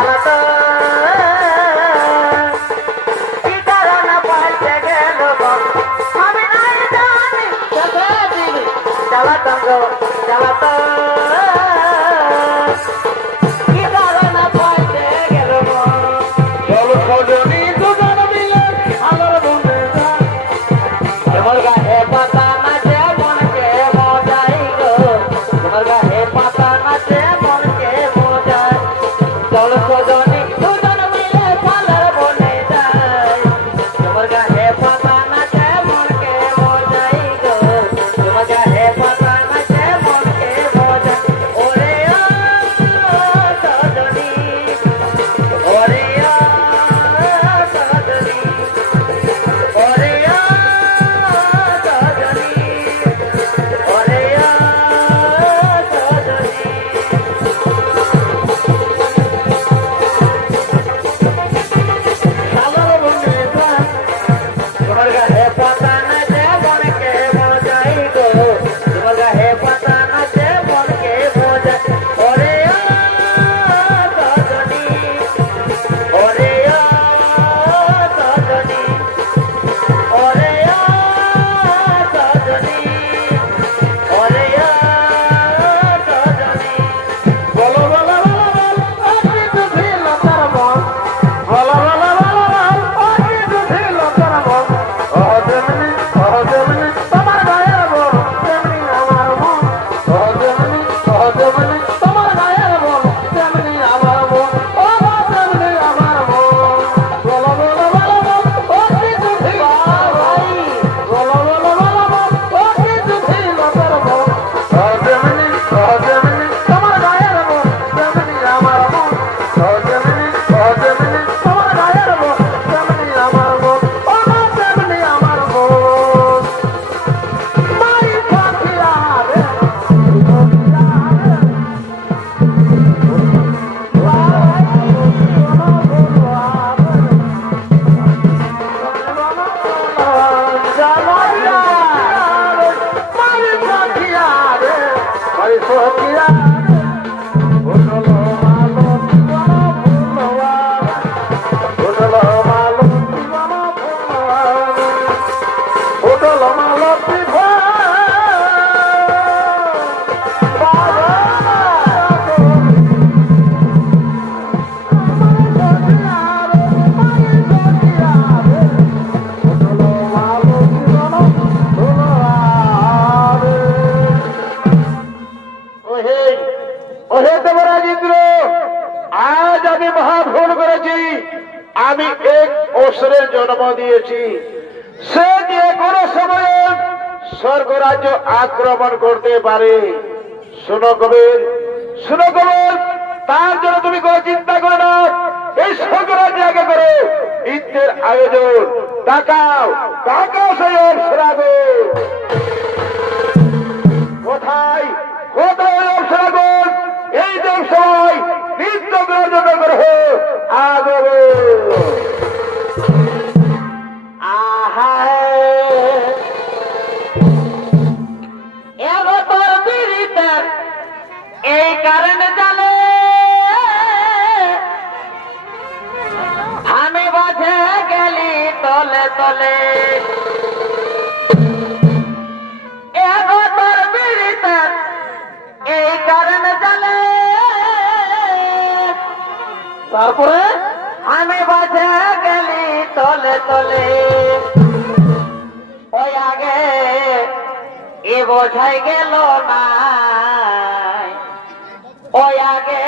la রাজ্য আক্রমণ করতে পারে। শুনো কবির শুনো কবির, তার জন্য তুমি কোন চিন্তা করো না। এই স্বর্গ রাজ্য আগে করো। ঈদের আয়োজন, তাকাও তাকাও সেই অপসরাগো কোথায় কোথায় অপসরাগো এই যে সময় নিত্য গ্রহণ গ্রহ আগবে আহা এই কারণে জানে। আমি বাজে গেলি তলে তলে। তারপরে? আমি বাজে গেলি তলে তলে। বোঝাই গেল না ওই আগে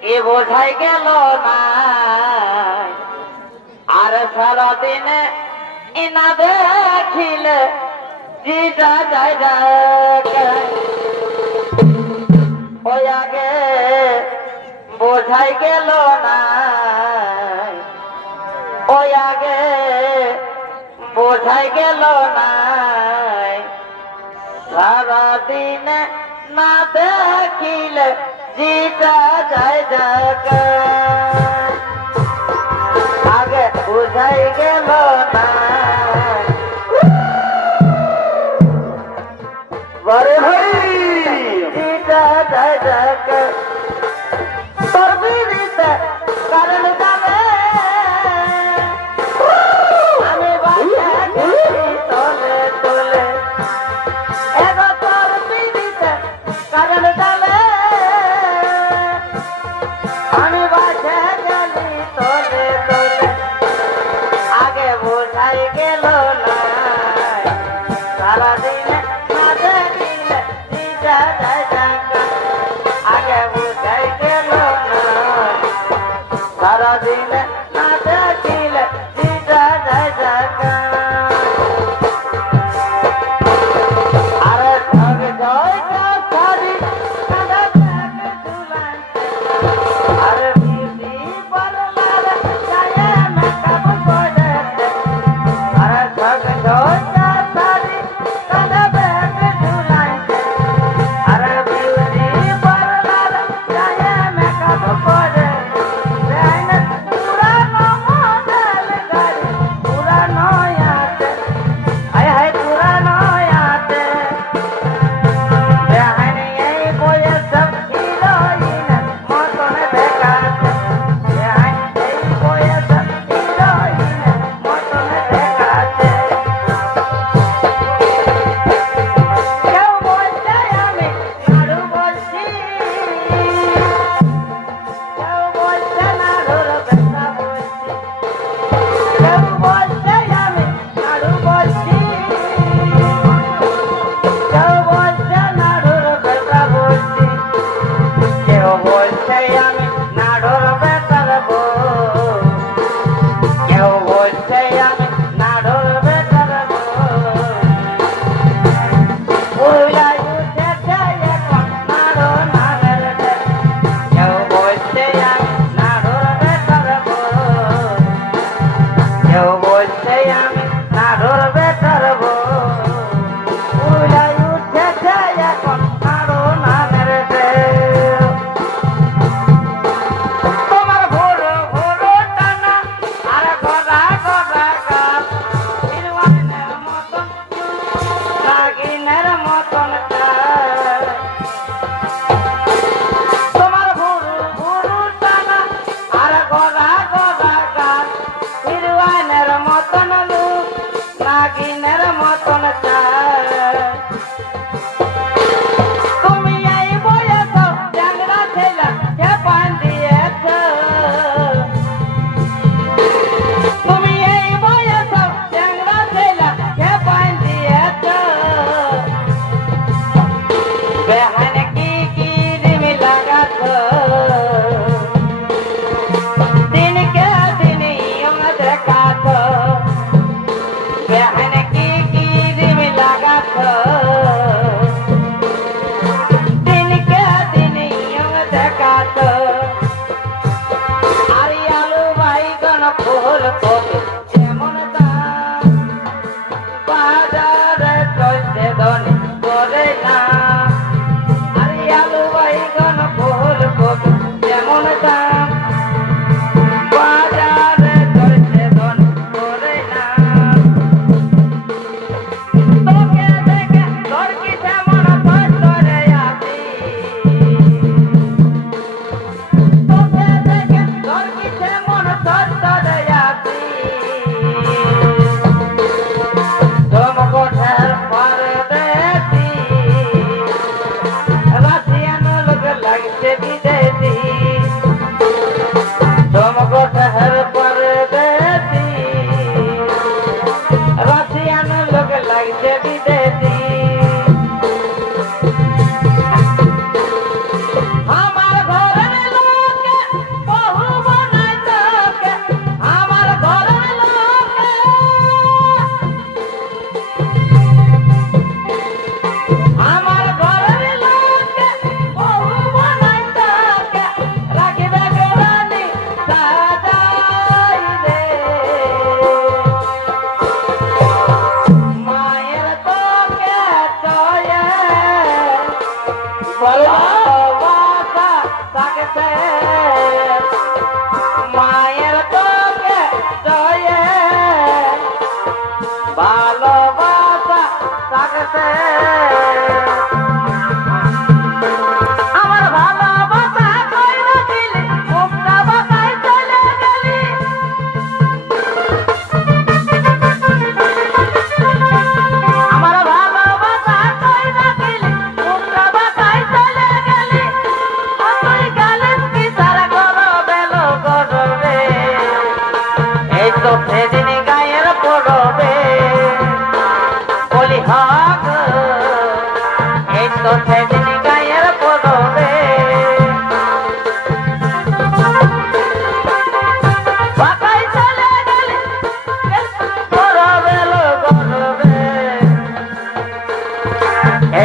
কি বোঝাই গেল না আর সারাদিনে এনা দেখিল জিটা যায় ওই আগে বোঝাই গেল না ওই আগে বোঝাই গেল না সারাদিন না দেখিলে জিতা যায় দেখা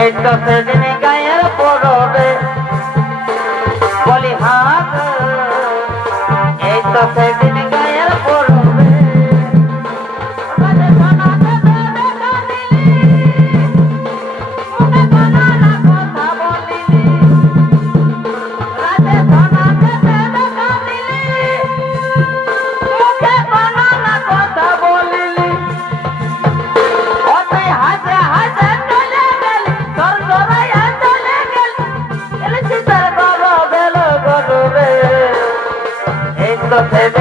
হ্যাঁ এই তো সেদিন গায়ের পরবে বলি হাত এই তো সেদিন the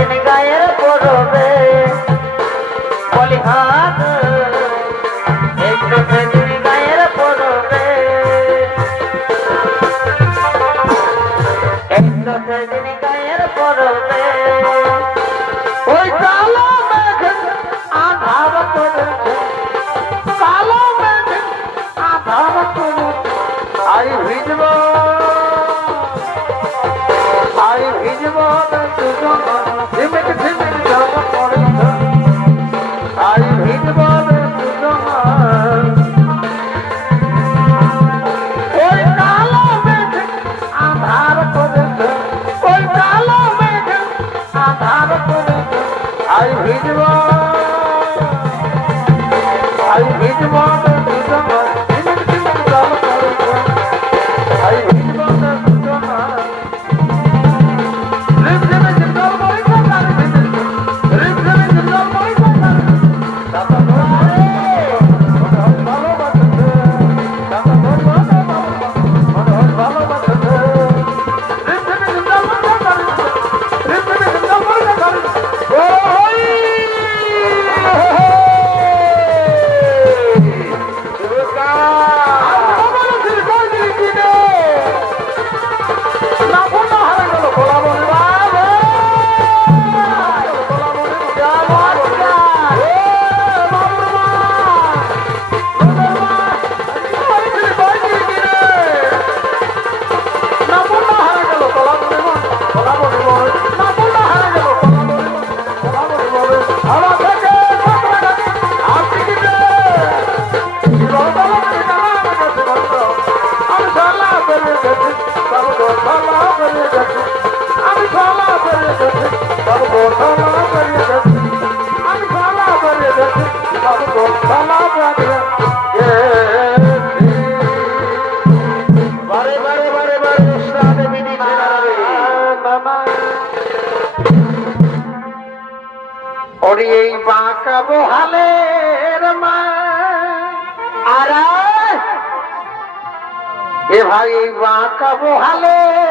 ভাই বাঁকাবো হালে।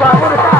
বাবুর